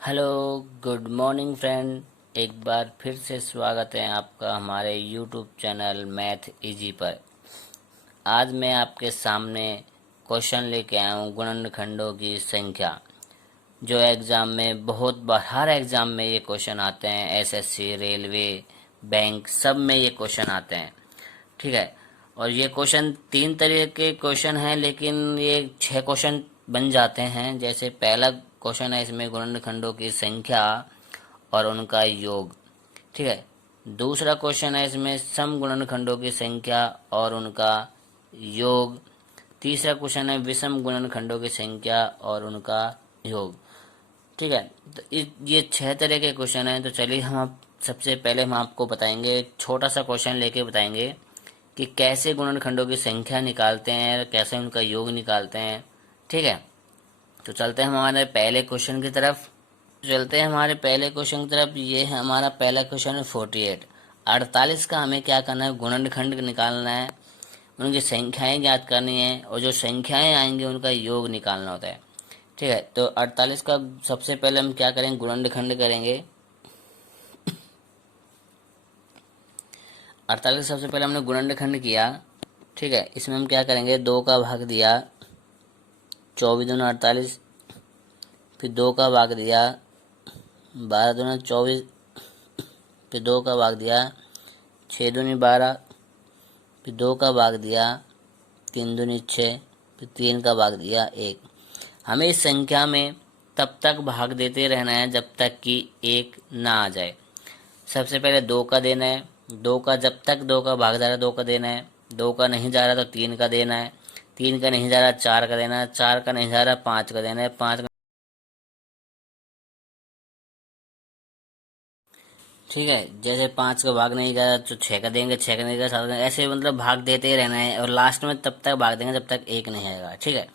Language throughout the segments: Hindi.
Hello, good morning friend. एक बार फिर से स्वागत है आपका हमारे यूट्यूब चैनल मैथ इजी पर। आज मैं आपके सामने क्वेश्चन लेके आया हूँ गुणनखंडों की संख्या, जो एग्ज़ाम में बहुत बार, हर एग्ज़ाम में ये क्वेश्चन आते हैं। एसएससी, रेलवे, बैंक, सब में ये क्वेश्चन आते हैं। ठीक है। और ये क्वेश्चन तीन तरह के क्वेश्चन हैं, लेकिन ये 6 क्वेश्चन बन जाते हैं। जैसे पहला क्वेश्चन है, इसमें गुणनखंडों की संख्या और उनका योग। ठीक है। दूसरा क्वेश्चन है, इसमें सम गुणनखंडों की संख्या और उनका योग। तीसरा क्वेश्चन है, विषम गुणनखंडों की संख्या और उनका योग। ठीक है। तो ये 6 तरह के क्वेश्चन हैं। तो चलिए सबसे पहले हम आपको बताएंगे, एक छोटा सा क्वेश्चन लेके बताएंगे कि कैसे गुणनखंडों की संख्या निकालते हैं, कैसे उनका योग निकालते हैं। ठीक है। तो चलते हैं हमारे पहले क्वेश्चन की तरफ। ये है हमारा पहला क्वेश्चन है 48। 48 का हमें क्या करना है, गुणनखंड निकालना है, उनकी संख्याएं ज्ञात करनी है और जो संख्याएं आएंगी उनका योग निकालना होता है। ठीक है। तो 48 का सबसे पहले हम क्या करेंगे, गुणनखंड करेंगे। 48 सबसे पहले हमने गुणनखंड किया। ठीक है। इसमें हम क्या करेंगे, 2 का भाग दिया, 24 दूना 48, फिर 2 का भाग दिया, 12 दूना 24, फिर 2 का भाग दिया, 6 दूनी 12, फिर 2 का भाग दिया, 3 दूनी 6, फिर 3 का भाग दिया 1। हमें इस संख्या में तब तक भाग देते रहना है जब तक कि 1 ना आ जाए। सबसे पहले 2 का देना है। 2 का जब तक 2 का भाग जा रहा है 2 का देना है। 2 का नहीं जा रहा तो 3 का देना है। 3 का नहीं जा रहा 4 का देना है। 4 का नहीं जा रहा 5 का देना है। 5 का, ठीक है। जैसे 5 का भाग नहीं जा रहा तो 6 का देंगे, 6 का नहीं जा रहा 7 का देंगे। ऐसे मतलब भाग देते ही रहना है और लास्ट में तब तक भाग देंगे जब तक 1 नहीं आएगा। ठीक है।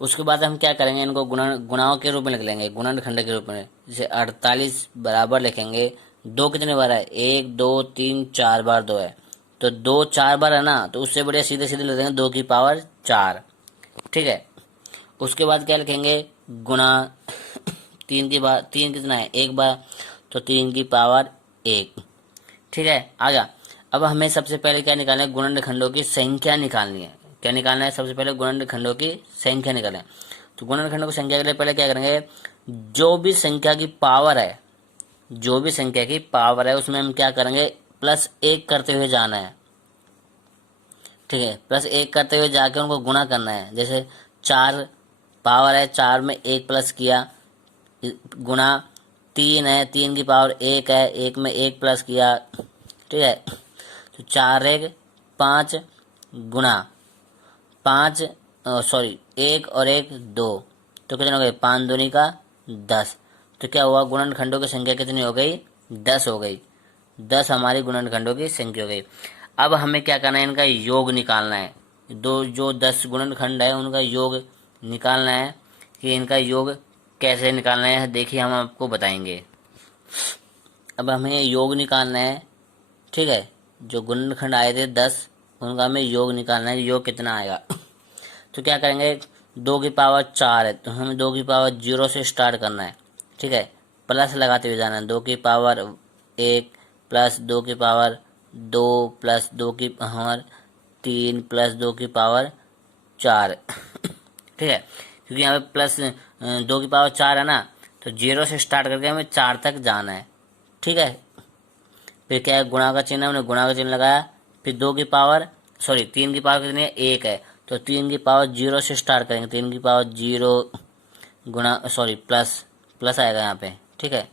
उसके बाद हम क्या करेंगे, इनको गुणाओं के रूप में लिख लेंगे, गुणनखंड के रूप में। जैसे 48 बराबर लिखेंगे, 2 कितने बार है, 1 2 3 4 बार 2 है, तो 2 4 बार है ना, तो उससे बढ़िया सीधे सीधे लिख देंगे 2 की पावर 4। ठीक है। उसके बाद क्या लिखेंगे, गुणा 3 की बार, 3 कितना है, 1 बार, तो 3 की पावर 1। ठीक है। आ गया। अब हमें सबसे पहले क्या निकालना है, गुणनखंडों की संख्या निकालनी है। क्या निकालना है, सबसे पहले गुणनखंडों की संख्या निकालें। तो गुणनखंडों की संख्या के लिए पहले क्या करेंगे, जो भी संख्या की पावर है, जो भी संख्या की पावर है उसमें हम क्या करेंगे, +1 करते हुए जाना है। ठीक है। +1 करते हुए जाके उनको गुणा करना है। जैसे 4 पावर है, 4 में 1 प्लस किया, गुणा 3 है, 3 की पावर 1 है, 1 में 1 प्लस किया। ठीक है। तो 4 1 5, गुणा 5, सॉरी 1 और 1 2, तो कितने हो गए, 5 दूनी का 10। तो क्या हुआ, गुणनखंडों की संख्या कितनी हो गई, 10 हो गई। 10 हमारी गुणनखंडों की संख्या हो गई। अब हमें क्या करना है, इनका योग निकालना है। दो जो 10 गुणनखंड है उनका योग निकालना है। कि इनका योग कैसे निकालना है, देखिए हम आपको बताएंगे। अब हमें योग निकालना है। ठीक है। जो गुणनखंड आए थे 10, उनका हमें योग निकालना है, योग कितना आएगा। तो क्या करेंगे, 2 की पावर 4 है तो हमें 2 की पावर 0 से स्टार्ट करना है। ठीक है। प्लस लगाते हुए जाना है, 2 की पावर 1 प्लस 2 की पावर 2 प्लस 2 की पावर 3 प्लस 2 की पावर 4। ठीक है। क्योंकि यहाँ पे +2 की पावर 4 है ना, तो 0 से स्टार्ट करके हमें 4 तक जाना है। ठीक है। फिर क्या है, गुणा का चिन्ह, हमने गुणा का चिन्ह लगाया। फिर 2 की पावर, सॉरी 3 की पावर कितनी है, 1 है, तो 3 की पावर 0 से स्टार्ट करेंगे। 3 की पावर 0 गुणा, सॉरी प्लस, प्लस आएगा यहाँ पे। ठीक है।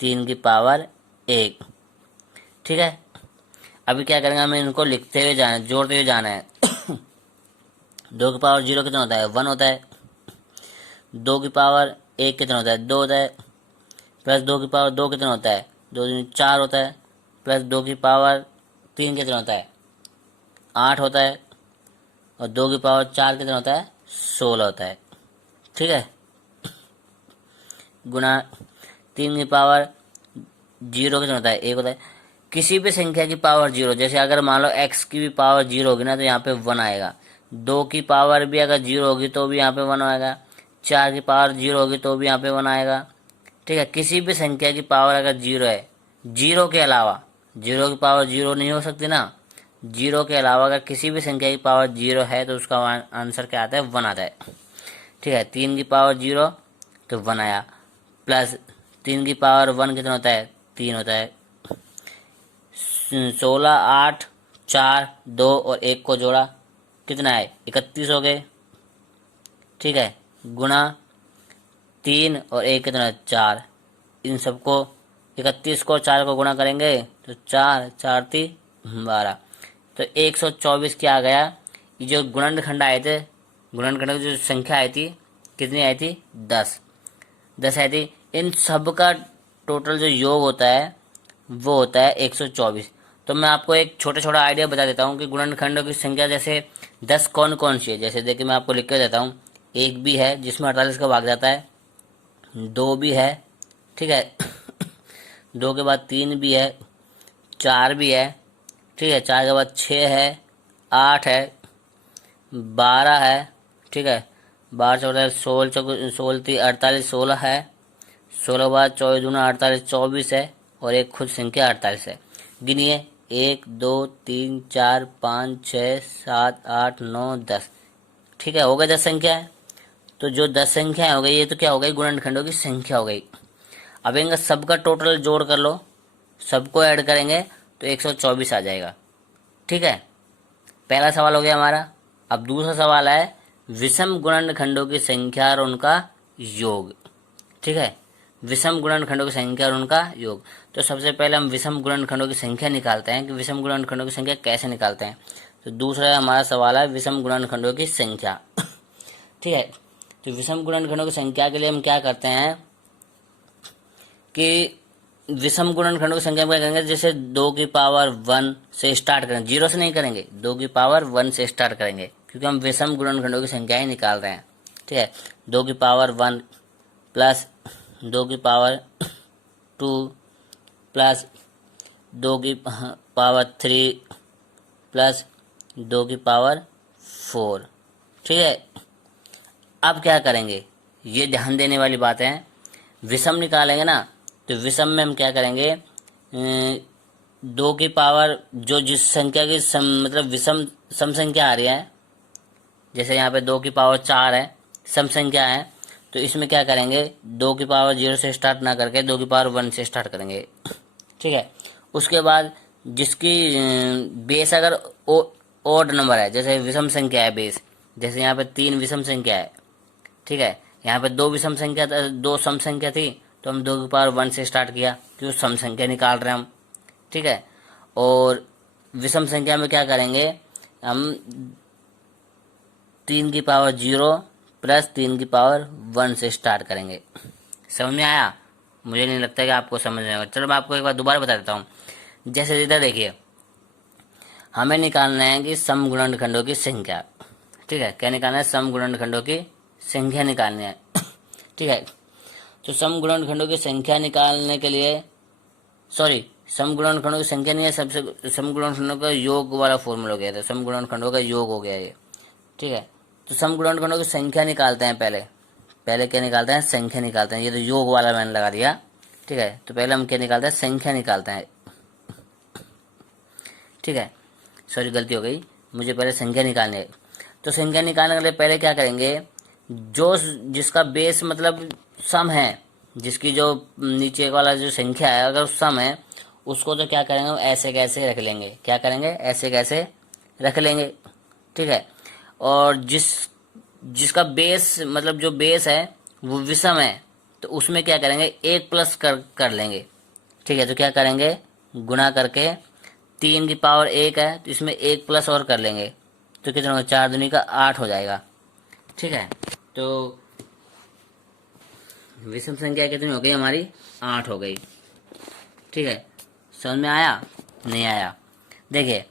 3 की पावर 1। ठीक है। अभी क्या करेंगे, हमें इनको लिखते हुए जाना है, जोड़ते हुए जाना है। 2 की पावर 0 कितना होता है, 1 होता है। 2 की पावर 1 कितना होता है, 2 होता है। प्लस 2 की पावर 2 कितना होता है, 2 दूनी 4 होता है। प्लस 2 की पावर 3 कितना होता है, 8 होता है। और 2 की पावर 4 कितना होता है, 16 होता है। ठीक है। गुणा 3 की पावर 0 कितना होता है, 1 होता है। किसी भी संख्या की पावर 0, जैसे अगर मान लो x की भी पावर 0 होगी ना, तो यहाँ पे 1 आएगा। 2 की पावर भी अगर 0 होगी तो भी यहाँ पे 1 आएगा। 4 की पावर 0 होगी तो भी यहाँ पे 1 आएगा। ठीक है, किसी भी संख्या की पावर अगर जीरो है, जीरो के अलावा, जीरो की पावर जीरो नहीं हो सकती ना, जीरो के अलावा अगर किसी भी संख्या की पावर जीरो है तो उसका आंसर क्या आता है, वन आता है। ठीक है, तीन की पावर जीरो तो वन आया, प्लस तीन की पावर वन कितना होता है, तीन होता है। 16, 8, 4, 2 और 1 को जोड़ा कितना है, 31 हो गए। ठीक है, गुणा तीन और एक कितना है, चार। इन सबको 31 को 4 को गुणा करेंगे तो चार, चार ती 12, तो 124 क्या आ गया। ये जो गुणनखंड आए थे, गुणनखंड की जो संख्या आई थी कितनी आई थी, 10, 10 आई थी। इन सब का टोटल जो योग होता है वो होता है 124। तो मैं आपको एक छोटा छोटा आइडिया बता देता हूँ कि गुणनखंडों की संख्या जैसे 10 कौन कौन सी है। जैसे देखिए मैं आपको लिख कर देता हूँ, एक भी है जिसमें 48 का भाग जाता है, दो भी है, ठीक है, दो के बाद तीन भी है, चार भी है, ठीक है, चार के बाद छः है, आठ है, 12 है, ठीक है, 12 14 16 16 48 16 है, 16 बाद 24 दूना 48 24 है, और एक खुद संख्या 48 है। गिनिए, 1 2 3 4 5 6 7 8 9 10। ठीक है, हो गए 10 संख्या है। तो जो 10 संख्या हो गई ये तो क्या हो गई, गुणनखंडों की संख्या हो गई। अब इनका सबका टोटल जोड़ कर लो, सबको ऐड करेंगे तो 124 आ जाएगा। ठीक है, पहला सवाल हो गया हमारा। अब दूसरा सवाल है विषम गुणनखंडों की संख्या और उनका योग। ठीक है, विषम गुणनखंडों की संख्या और उनका योग। तो सबसे पहले हम विषम गुणनखंडों की संख्या निकालते हैं कि विषम गुणनखंडों की संख्या कैसे निकालते हैं। तो दूसरा हमारा सवाल है विषम गुणनखंडों की संख्या। ठीक है, तो विषम गुणनखंडों की संख्या के लिए हम क्या करते हैं कि विषम गुणनखंडों की संख्या में क्या करेंगे, जैसे 2 की पावर 1 से स्टार्ट करेंगे, जीरो से नहीं करेंगे, 2 की पावर 1 से स्टार्ट करेंगे क्योंकि हम विषम गुणनखंडों की संख्या ही निकाल रहे हैं। ठीक है, 2 की पावर 1 प्लस 2 की पावर 2 प्लस 2 की पावर 3 प्लस 2 की पावर 4। ठीक है, अब क्या करेंगे, ये ध्यान देने वाली बात है। विषम निकालेंगे ना, तो विषम में हम क्या करेंगे, 2 की पावर जो जिस संख्या की मतलब विषम सम संख्या आ रही है, जैसे यहाँ पे 2 की पावर 4 है, सम संख्या है, तो इसमें क्या करेंगे, 2 की पावर 0 से स्टार्ट ना करके 2 की पावर 1 से स्टार्ट करेंगे। ठीक है, उसके बाद जिसकी बेस अगर ओड नंबर है, जैसे विषम संख्या है बेस, जैसे यहाँ पे 3 विषम संख्या है, ठीक है, यहाँ पे 2 विषम संख्या, 2 सम संख्या थी, तो हम 2 की पावर 1 से स्टार्ट किया क्योंकि सम संख्या निकाल रहे हैं हम। ठीक है, और विषम संख्या में क्या करेंगे, हम 3 की पावर 0 प्लस 3 की पावर 1 से स्टार्ट करेंगे। समझ में आया? मुझे नहीं लगता कि आपको समझ में आएगा। चलो मैं आपको एक बार दोबारा बता देता हूँ। जैसे इधर देखिए, हमें निकालना है कि सम गुणनखंडों की संख्या। ठीक है, क्या निकालना है, सम गुणनखंडों की संख्या निकालनी है। ठीक है, तो सम गुणनखंडों की संख्या निकालने के लिए, सॉरी, सम गुणनखंडों की संख्या नहीं है, सबसे सम गुणनखंडों का योग वाला फॉर्मूला हो गया था, सम गुणनखंडों का योग हो गया ये। ठीक है, तो सम गुणनखंडों की संख्या निकालते हैं। पहले क्या निकालते हैं, संख्या निकालते हैं। ये तो योग वाला मैंने लगा दिया। ठीक है, तो पहले हम क्या निकालते हैं, संख्या निकालते हैं। ठीक है, सॉरी गलती हो गई, मुझे पहले संख्या निकालनी है। तो संख्या निकालने के लिए पहले क्या करेंगे, जो जिसका बेस मतलब सम है, जिसकी जो नीचे वाला जो संख्या है अगर सम है, उसको तो क्या करेंगे, ऐसे कैसे रख लेंगे, क्या करेंगे, ऐसे कैसे रख लेंगे। ठीक है, और जिसका बेस मतलब जो बेस है वो विषम है, तो उसमें क्या करेंगे, एक प्लस कर लेंगे। ठीक है, तो क्या करेंगे, गुणा करके 3 की पावर 1 है तो इसमें एक प्लस और कर लेंगे, तो कितना होगा, 4 दूनी का 8 हो जाएगा। ठीक है, तो विषम संख्या कितनी हो गई हमारी, 8 हो गई। ठीक है, समझ में आया, नहीं आया? देखिए,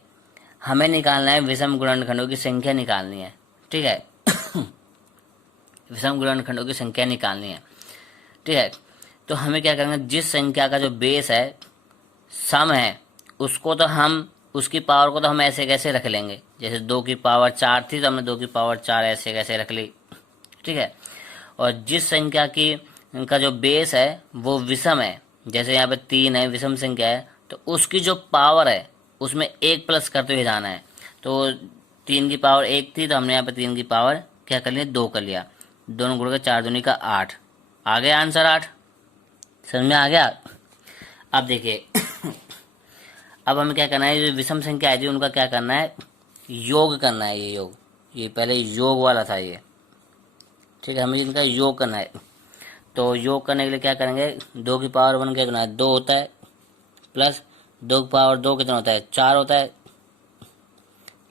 हमें निकालना है विषम गुणनखंडों की संख्या निकालनी है। ठीक है, विषम गुणनखंडों की संख्या निकालनी है। ठीक है, तो हमें क्या करेंगे, जिस संख्या का जो बेस है सम है, उसको तो हम उसकी पावर को तो हम ऐसे कैसे रख लेंगे, जैसे 2 की पावर 4 थी तो हमने 2 की पावर 4 ऐसे कैसे रख ली। ठीक है, और जिस संख्या की इनका जो बेस है वो विषम है, जैसे यहाँ पे 3 है, विषम संख्या है, तो उसकी जो पावर है उसमें 1 प्लस करते हुए जाना है। तो 3 की पावर 1 थी, तो हमने यहाँ पे 3 की पावर क्या कर लिया, 2 कर लिया। दोनों गुण के 4 दूनी का 8, आ गया आंसर 8। समझ में आ गया। अब देखिए अब हमें क्या करना है, जो विषम संख्या है जी उनका क्या करना है, योग करना है। ये योग, ये पहले योग वाला था ये, ठीक है, हमें इनका योग करना है। तो योग करने के लिए क्या करेंगे, 2 की पावर 1 क्या करना है, 2 होता है, प्लस 2 की पावर 2 कितना होता है, 4 होता है,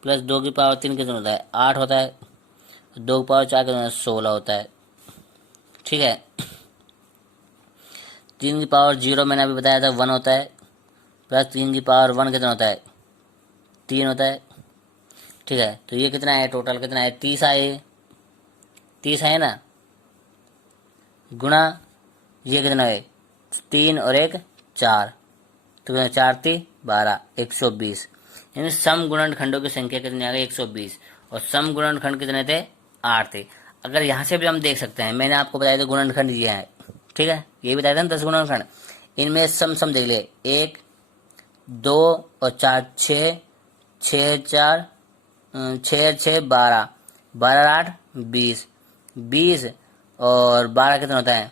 प्लस 2 की पावर 3 कितना होता है, 8 होता है, 2 की पावर 4 कितना होता है, 16 होता है। ठीक है, 3 की पावर 0 मैंने अभी बताया था 1 होता है, प्लस 3 की पावर 1 कितना होता है, 3 होता है। ठीक है, तो ये कितना है, टोटल कितना है, 30 आए, 30 है ना, गुणा ये कितना है, 3 और 1 4, तो कितना 4 3 12, 120। यानी सम गुणनखंडों की संख्या कितनी आ गई, 120, और सम गुणनखंड कितने थे, 8 थे। अगर यहाँ से भी हम देख सकते हैं, मैंने आपको बताया था गुणनखंड ये है, ठीक है, ये बताया था ना 10 गुणनखंड, इनमें सम देख लिए, 1 2 और 4 6, 6 4 6 6 12, 12 8 20, 20 और 12 कितना होता है,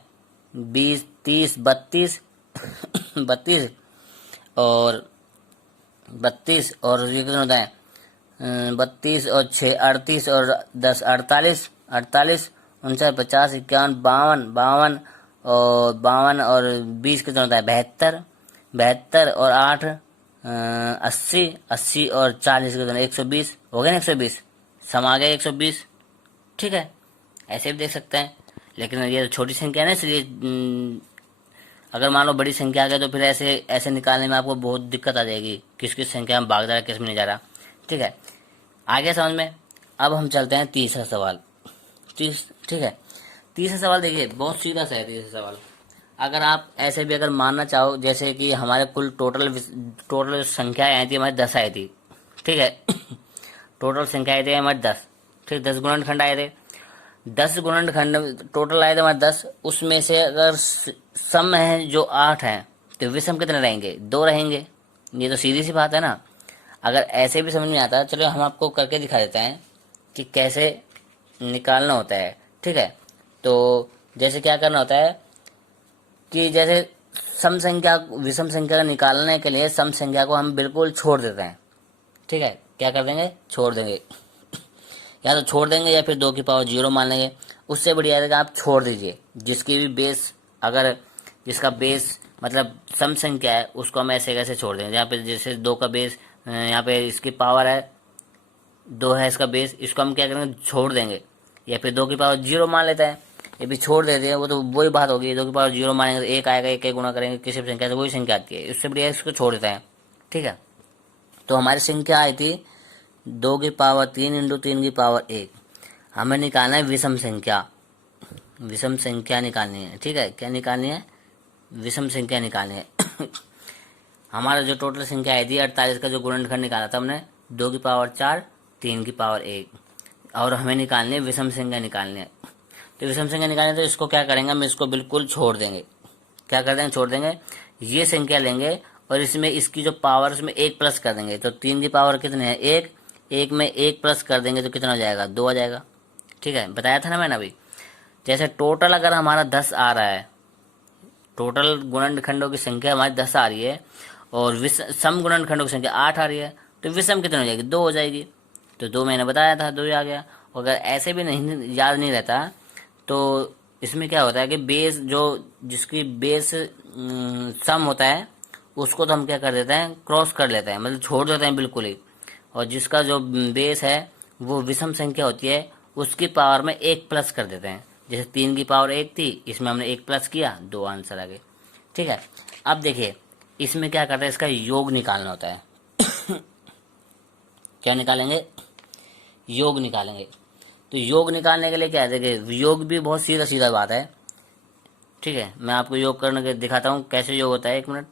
20 30 32 32 और 32 और ये कितना होता है, 32 और 6 38 और 10 48, 48 49 50 51 52 52 और 52 और 20 कितना होता है, 72 72 और 8 80 80 और 40 कितना, 120 हो गया ना, 120 सम आ गया 120। ठीक है, ऐसे भी देख सकते हैं, लेकिन ये छोटी संख्या है ना, इसलिए अगर मान लो बड़ी संख्या आ गई तो फिर ऐसे ऐसे निकालने में आपको बहुत दिक्कत आ जाएगी, किस किस संख्या में भाग जा रहा है, किस में नहीं जा रहा। ठीक है, आगे समझ में। अब हम चलते हैं तीसरा सवाल। ठीक है, तीसरा सवाल देखिए बहुत सीधा सा है तीसरा सवाल। अगर आप ऐसे भी अगर मानना चाहो, जैसे कि हमारे कुल टोटल संख्या आई थी हमारी 10 आई थी, ठीक है टोटल संख्या आई थी हमारी 10, ठीक, 10 गुणनखंड आए थे, 10 गुणनखंड टोटल आए थे हमारे 10, उसमें से अगर सम है जो 8 है तो विषम कितने रहेंगे, 2 रहेंगे। ये तो सीधी सी बात है ना। अगर ऐसे भी समझ में आता है, चलो हम आपको करके दिखा देते हैं कि कैसे निकालना होता है। ठीक है, तो जैसे क्या करना होता है कि जैसे सम संख्या विषम संख्या का निकालने के लिए सम संख्या को हम बिल्कुल छोड़ देते हैं। ठीक है, क्या कर देंगे, छोड़ देंगे, या तो छोड़ देंगे या फिर 2 की पावर 0 मान लेंगे। उससे बढ़िया है कि आप छोड़ दीजिए, जिसकी भी बेस, अगर जिसका बेस मतलब सम संख्या है उसको हम ऐसे कैसे छोड़ देंगे। यहाँ पे जैसे 2 का बेस, यहाँ पे इसकी पावर है 2 है इसका बेस, इसको हम क्या करेंगे, छोड़ देंगे, या फिर 2 की पावर 0 मान लेते हैं, ये भी छोड़ देते हैं, वो तो वही बात होगी। 2 की पावर 0 मानेंगे तो 1 आएगा, 1 गुणा करेंगे किसी भी संख्या से वही संख्या आती है, इससे बढ़िया इसको छोड़ देते हैं। ठीक है, तो हमारी संख्या आई थी 2 की पावर 3 इंटू 3 की पावर 1। हमें निकालना है विषम संख्या, विषम संख्या निकालनी है। ठीक है, क्या निकालनी है, विषम संख्या निकालनी है हमारा जो टोटल संख्या आई थी 48 का जो गुणनखंड निकाला था हमने, 2 की पावर 4 3 की पावर 1, और हमें निकालनी है विषम संख्या निकालनी है। तो विषम संख्या निकालनी है तो इसको क्या करेंगे, हम इसको बिल्कुल छोड़ देंगे। क्या कर देंगे, छोड़ देंगे, ये संख्या लेंगे और इसमें इसकी जो पावर उसमें 1 प्लस कर देंगे। तो 3 की पावर कितने है, 1, 1 में 1 प्लस कर देंगे तो कितना हो जाएगा, 2 आ जाएगा। ठीक है, बताया था ना मैंने अभी। जैसे टोटल अगर हमारा 10 आ रहा है, टोटल गुणनखंडों की संख्या हमारी 10 आ रही है और सम गुणनखंडों की संख्या 8 आ रही है, तो विषम कितनी हो जाएगी, 2 हो जाएगी। तो 2 मैंने बताया था, 2 ही आ गया। अगर ऐसे भी नहीं याद नहीं रहता तो इसमें क्या होता है कि बेस जो जिसकी बेस सम होता है उसको तो हम क्या कर देते हैं, क्रॉस कर लेते हैं, मतलब छोड़ देते हैं बिल्कुल ही, और जिसका जो बेस है वो विषम संख्या होती है उसकी पावर में 1 प्लस कर देते हैं। जैसे 3 की पावर 1 थी, इसमें हमने 1 प्लस किया, 2 आंसर आ गए। ठीक है, अब देखिए इसमें क्या करते हैं, इसका योग निकालना होता है क्या निकालेंगे, योग निकालेंगे। तो योग निकालने के लिए क्या है, देखिए योग भी बहुत सीधा सीधा बात है। ठीक है, मैं आपको योग करने के दिखाता हूँ कैसे योग होता है, 1 मिनट।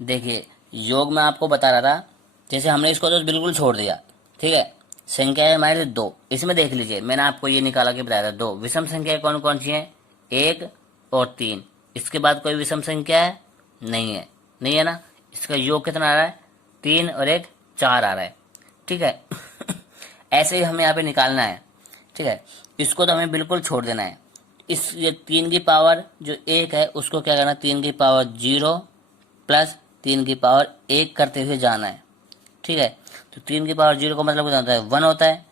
देखिए योग में आपको बता रहा था, जैसे हमने इसको तो बिल्कुल छोड़ दिया। ठीक है, संख्या है हमारे 2, इसमें देख लीजिए मैंने आपको ये निकाला के बताया था 2। विषम संख्या कौन कौन सी है, 1 और 3। इसके बाद कोई विषम संख्या है? नहीं है, नहीं है ना। इसका योग कितना आ रहा है? 3 और 1 4 आ रहा है, ठीक है। ऐसे ही हमें यहाँ पे निकालना है, ठीक है। इसको तो हमें बिल्कुल छोड़ देना है। इस ये 3 की पावर जो 1 है उसको क्या करना, 3 की पावर 0 प्लस 3 की पावर 1 करते हुए जाना है, ठीक है। तो 3 की पावर 0 का मतलब क्या होता है? 1 होता है,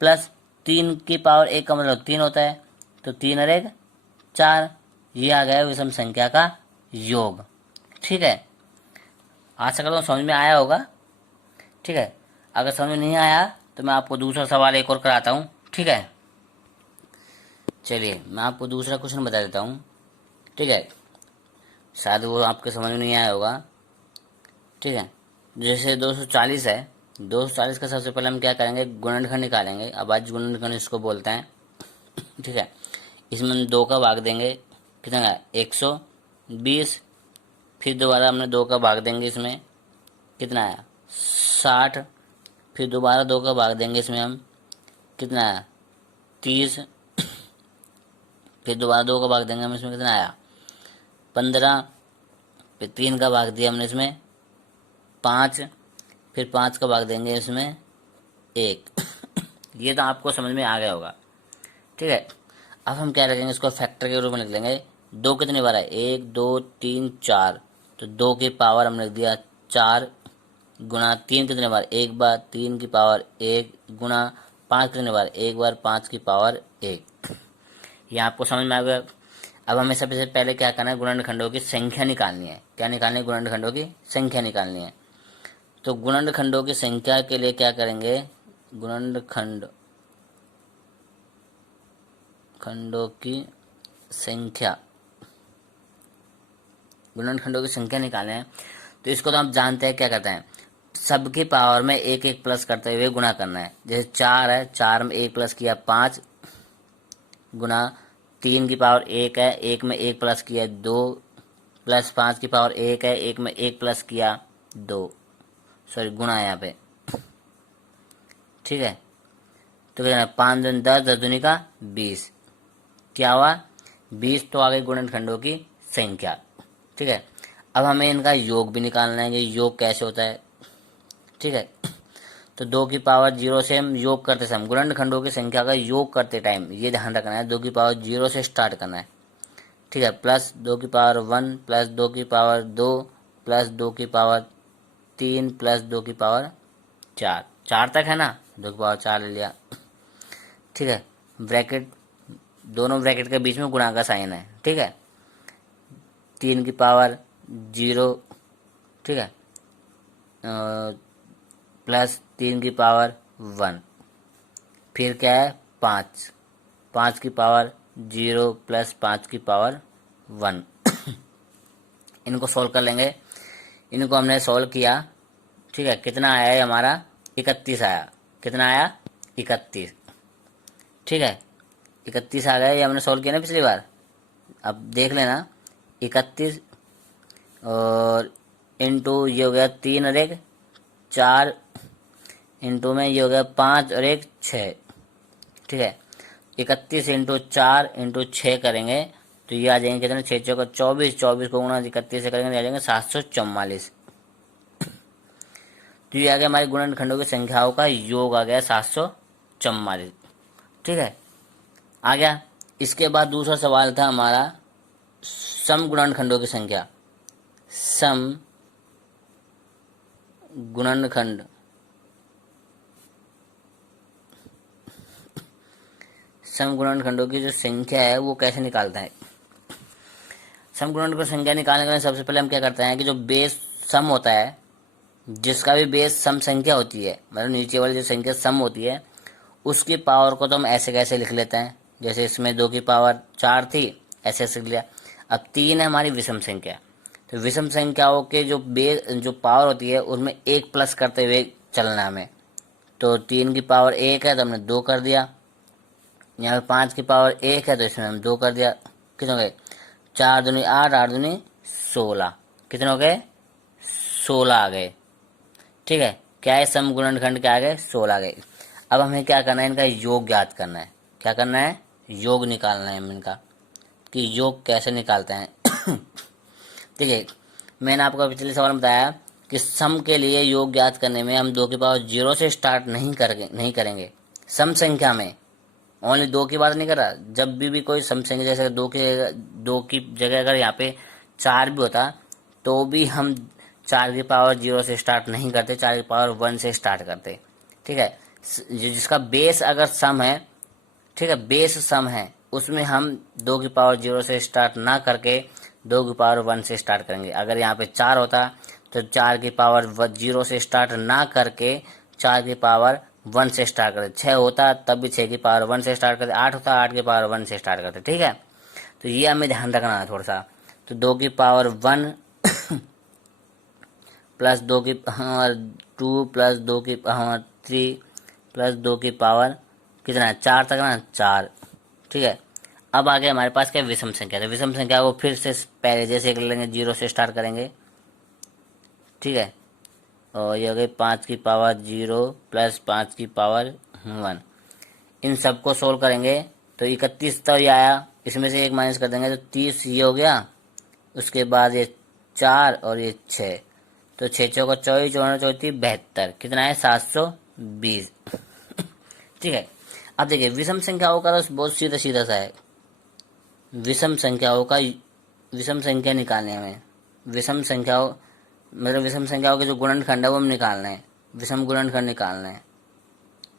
प्लस 3 की पावर 1 का मतलब 3 होता है, तो 3 और 1 4। ये आ गया विषम संख्या का योग, ठीक है। आशा करता हूँ समझ में आया होगा, ठीक है। अगर समझ में नहीं आया तो मैं आपको दूसरा सवाल एक और कराता हूँ, ठीक है। चलिए मैं आपको दूसरा क्वेश्चन बता देता हूँ, ठीक है। शायद वो आपके समझ में नहीं आया होगा, ठीक है। जैसे 240 है, 240 का सबसे पहले हम क्या करेंगे, गुणनखंड निकालेंगे। अब आज गुणनखंड इसको बोलते हैं, ठीक है। इसमें हम 2 का भाग देंगे, कितना है? 120। फिर दोबारा हमने 2 का भाग देंगे, इसमें कितना आया? 60। फिर दोबारा 2 का भाग देंगे, इसमें हम कितना आया? 30। फिर दोबारा 2 का भाग देंगे हम, इसमें कितना आया? 15। फिर 3 का भाग दिया हमने, इसमें 5। फिर 5 का भाग देंगे, इसमें 1। ये तो आपको समझ में आ गया होगा, ठीक है। अब हम क्या रखेंगे, इसको फैक्टर के रूप में लिख लेंगे। 2 कितनी बार है? 1 2 3 4, तो 2 की पावर हमने लिख दिया 4, गुणा 3 कितने बार? 1 बार, 3 की पावर 1, गुणा 5 कितने बार? 1 बार, 5 की पावर 1। ये आपको समझ में आ गया। अब हमें सबसे पहले क्या करना है, गुणनखंडों की संख्या निकालनी है। क्या निकालनी है? गुणनखंडों की संख्या निकालनी है। तो गुणनखंडों की संख्या के लिए क्या करेंगे, गुणनखंड खंडों की संख्या, गुणनखंडों की संख्या निकालें हैं। तो इसको तो आप जानते हैं क्या करते हैं, सबकी पावर में 1 1 प्लस करते हुए गुणा करना है। जैसे 4 है, 4 में 1 प्लस किया 5, गुणा 3 की पावर 1 है, 1 में 1 प्लस किया 2, प्लस 5 की पावर 1 है, 1 में 1 प्लस किया 2, सॉरी गुणा है यहाँ पे, ठीक है। तो क्या 5 दूनी 10, 10 दूनी का 20, क्या हुआ? 20 तो आ गई गुणनखंडों की संख्या, ठीक है। अब हमें इनका योग भी निकालना है कि योग कैसे होता है, ठीक है। तो 2 की पावर 0 से हम योग करते समय, गुणनखंडों की संख्या का योग करते टाइम ये ध्यान रखना है, 2 की पावर 0 से स्टार्ट करना है, ठीक है। प्लस 2 की पावर 1, प्लस 2 की पावर 2, प्लस 2 की पावर 3, प्लस 2 की पावर 4, 4 तक है ना, 2 की पावर 4 ले लिया, ठीक है। ब्रैकेट, दोनों ब्रैकेट के बीच में गुणा का साइन है, ठीक है। 3 की पावर 0, ठीक है, प्लस 3 की पावर 1, फिर क्या है 5, 5 की पावर 0 प्लस 5 की पावर 1। इनको सॉल्व कर लेंगे। इनको हमने सॉल्व किया, ठीक है। कितना आया है हमारा? 31 आया। कितना आया? 31, ठीक है। 31 आ गया, ये हमने सॉल्व किया ना पिछली बार। अब देख लेना, 31 और इंटू ये हो गया 3 और 1 4, इंटू में ये हो गया 5 और 1 6, ठीक है। 31 इंटू 4 इंटू 6 करेंगे तो ये आ जाएंगे कितने? 6 चौका 24, 24 को गुणा 31 से करेंगे तो आ जाएंगे 744। तो ये आ गया हमारी गुणनखंडों की संख्याओं का योग, आ गया 744, ठीक है। आ गया। इसके बाद दूसरा सवाल था हमारा सम गुणनखंडों की संख्या। सम गुणनखंड, सम गुणनखंडों की जो संख्या है वो कैसे निकालता है। सम गुणनखंड की संख्या निकालने के लिए सबसे पहले हम क्या करते हैं कि जो बेस सम होता है, जिसका भी बेस सम संख्या होती है, मतलब नीचे वाली जो संख्या सम होती है उसकी पावर को तो हम ऐसे कैसे लिख लेते हैं। जैसे इसमें 2 की पावर 4 थी, ऐसे ऐसे लिख लिया। अब 3 है हमारी विषम संख्या, तो विषम संख्याओं के जो बेस जो पावर होती है उसमें 1 प्लस करते हुए चलना हमें। तो 3 की पावर 1 है तो हमने 2 कर दिया, यहाँ पे 5 की पावर 1 है तो इसमें हम 2 कर दिया। कितने हो गए? 4 दूनी 8, 8 दूनी 16, कितने हो गए? 16 आ गए, ठीक है। क्या है? सम गुणनखंड क्या आ गए? 16 आ गए। अब हमें क्या करना है? इनका योग ज्ञात करना है। क्या करना है? योग निकालना है इनका। कि योग कैसे निकालते हैं। ठीक है, मैंने आपको पिछले सवाल में बताया कि सम के लिए योग ज्ञात करने में हम 2 की पावर 0 से स्टार्ट नहीं करेंगे। सम संख्या में ओनली 2 की बात नहीं कर रहा। जब भी कोई सम संख्या, जैसे 2 की जगह अगर यहाँ पे 4 भी होता तो भी हम 4 की पावर 0 से स्टार्ट नहीं करते, 4 की पावर 1 से स्टार्ट करते। ठीक है, जिसका बेस अगर सम है, ठीक है, बेस सम है, उसमें हम 2 की पावर 0 से स्टार्ट ना करके 2 की पावर 1 से स्टार्ट करेंगे। अगर यहाँ पे 4 होता तो 4 की पावर 0 से स्टार्ट ना करके 4 की पावर 1 से स्टार्ट करते। 6 होता तब भी 6 की पावर 1 से स्टार्ट करते। 8 होता 8 की पावर 1 से स्टार्ट करते। ठीक है, तो ये हमें ध्यान रखना है थोड़ा सा। तो 2 की पावर 1 प्लस 2 की 2 प्लस 2 की 3 प्लस 2 की पावर कितना है, 4 तक ना, 4। ठीक है, अब आगे हमारे पास क्या, विषम संख्या। तो विषम संख्या को फिर से पहले जैसे कर लेंगे, 0 से स्टार्ट करेंगे। ठीक है, और ये हो गई 5 की पावर 0 प्लस 5 की पावर 1। इन सबको सोल्व करेंगे तो 31 तो ये आया, इसमें से 1 माइनस कर देंगे तो 30 ये हो गया। उसके बाद ये 4 और ये 6, तो 6 चौका 24, 4 34, 72, कितना है, 720। ठीक है, अब देखिए विषम संख्याओं का तो बहुत सीधा सीधा सा है। विषम संख्याओं संख्या निकालने में, विषम संख्याओं मतलब विषम संख्याओं के जो गुणनखंड है वो हम निकालना है। विषम गुणनखंड निकालना है,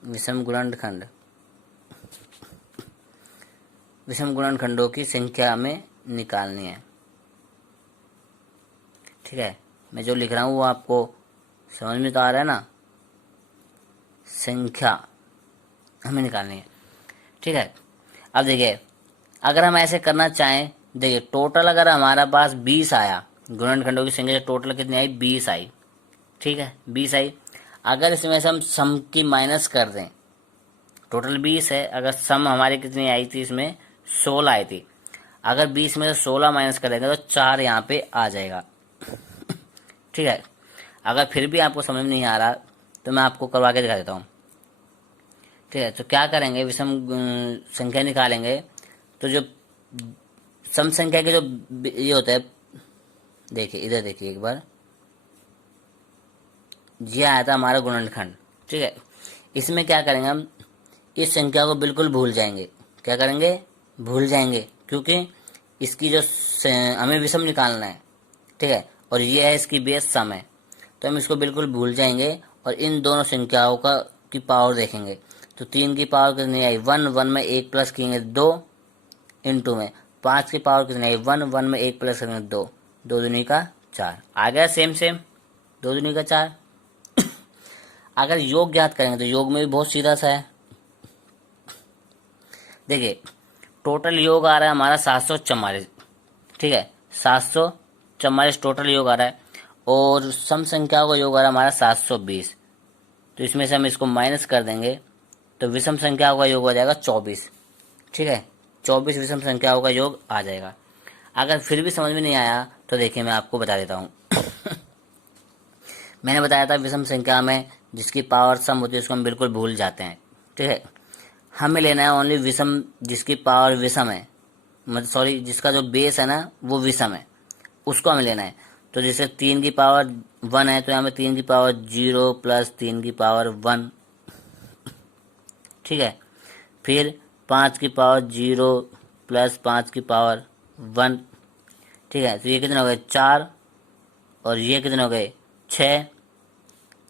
विषम गुणनखंड, विषम गुणनखंडों की संख्या हमें निकालनी है। ठीक है, मैं जो लिख रहा हूँ वो आपको समझ में तो आ रहा है ना। संख्या हमें निकालनी है। ठीक है, अब देखिए अगर हम ऐसे करना चाहें, देखिए टोटल अगर हमारा पास 20 आया, गुणनखंडों की संख्या टोटल कितनी आई, 20 आई। ठीक है, 20 आई। अगर इसमें से हम सम की माइनस कर दें, टोटल 20 है, अगर सम हमारी कितनी आई थी, इसमें 16 आई थी। अगर 20 में से 16 माइनस करेंगे तो 4 यहाँ पे आ जाएगा। ठीक है, अगर फिर भी आपको समझ में नहीं आ रहा तो मैं आपको करवा के दिखा देता हूँ। ठीक है, तो क्या करेंगे, विषम संख्या निकालेंगे तो जो सम संख्या के जो ये होता है, देखिए इधर देखिए एक बार, ये आया था हमारा गुणनखंड। ठीक है, इसमें क्या करेंगे, हम इस संख्या को बिल्कुल भूल जाएंगे। क्या करेंगे, भूल जाएंगे, क्योंकि इसकी जो हमें विषम निकालना है। ठीक है, और ये है इसकी बेस सम है, तो हम इसको बिल्कुल भूल जाएंगे और इन दोनों संख्याओं की पावर देखेंगे। तो 3 की पावर कितनी आई, 1, 1 में 1 प्लस करेंगे 2, इंटू में 5 की पावर कितनी आई, 1, 1 में 1 प्लस करेंगे 2, 2 दूनी का 4 आ गया, सेम 2 दूनी का 4। अगर योग ज्ञात करेंगे तो योग में भी बहुत सीधा सा है। देखिए टोटल योग आ रहा है हमारा 744। ठीक है, 744 टोटल योग आ रहा है, और सम संख्याओं का योग आ रहा है हमारा 720। तो इसमें से हम इसको माइनस कर देंगे तो विषम संख्याओं का योग हो जाएगा 24। ठीक है, 24 विषम संख्याओं का योग आ जाएगा। अगर फिर भी समझ में नहीं आया तो देखिए मैं आपको बता देता हूँ। मैंने बताया था विषम संख्या में जिसकी पावर सम होती है उसको हम बिल्कुल भूल जाते हैं। ठीक है, हमें लेना है ओनली विषम जिसकी पावर विषम है, मतलब सॉरी जिसका जो बेस है ना वो विषम है, उसको हमें लेना है। तो जैसे 3 की पावर 1 है तो यहाँ पे 3 की पावर 0 प्लस 3 की पावर 1। ठीक है, फिर 5 की पावर 0 प्लस 5 की पावर 1। ठीक है, तो ये कितने हो गए, 4, और ये कितने हो गए, 6।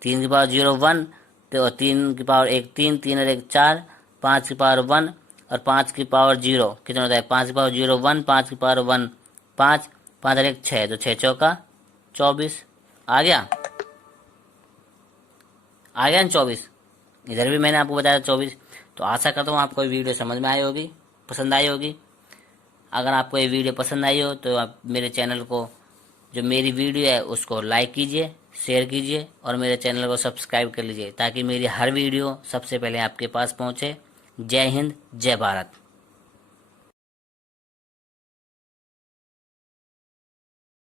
3 की पावर 0 1, तो 3 की पावर 1 3, 3 और 1 4, 5 की पावर 1 और 5 की पावर 0 कितना होता है, 5 की पावर 0 1, 5 की पावर 1 5, 5 और 1 6, तो 6 चौका 24 आ गया, आ गया ना 24। इधर भी मैंने आपको बताया 24। तो आशा करता हूँ आपको ये वीडियो समझ में आई होगी, पसंद आई होगी। अगर आपको ये वीडियो पसंद आई हो तो आप मेरे चैनल को, जो मेरी वीडियो है उसको लाइक कीजिए, शेयर कीजिए और मेरे चैनल को सब्सक्राइब कर लीजिए ताकि मेरी हर वीडियो सबसे पहले आपके पास पहुँचे। जय हिंद, जय भारत।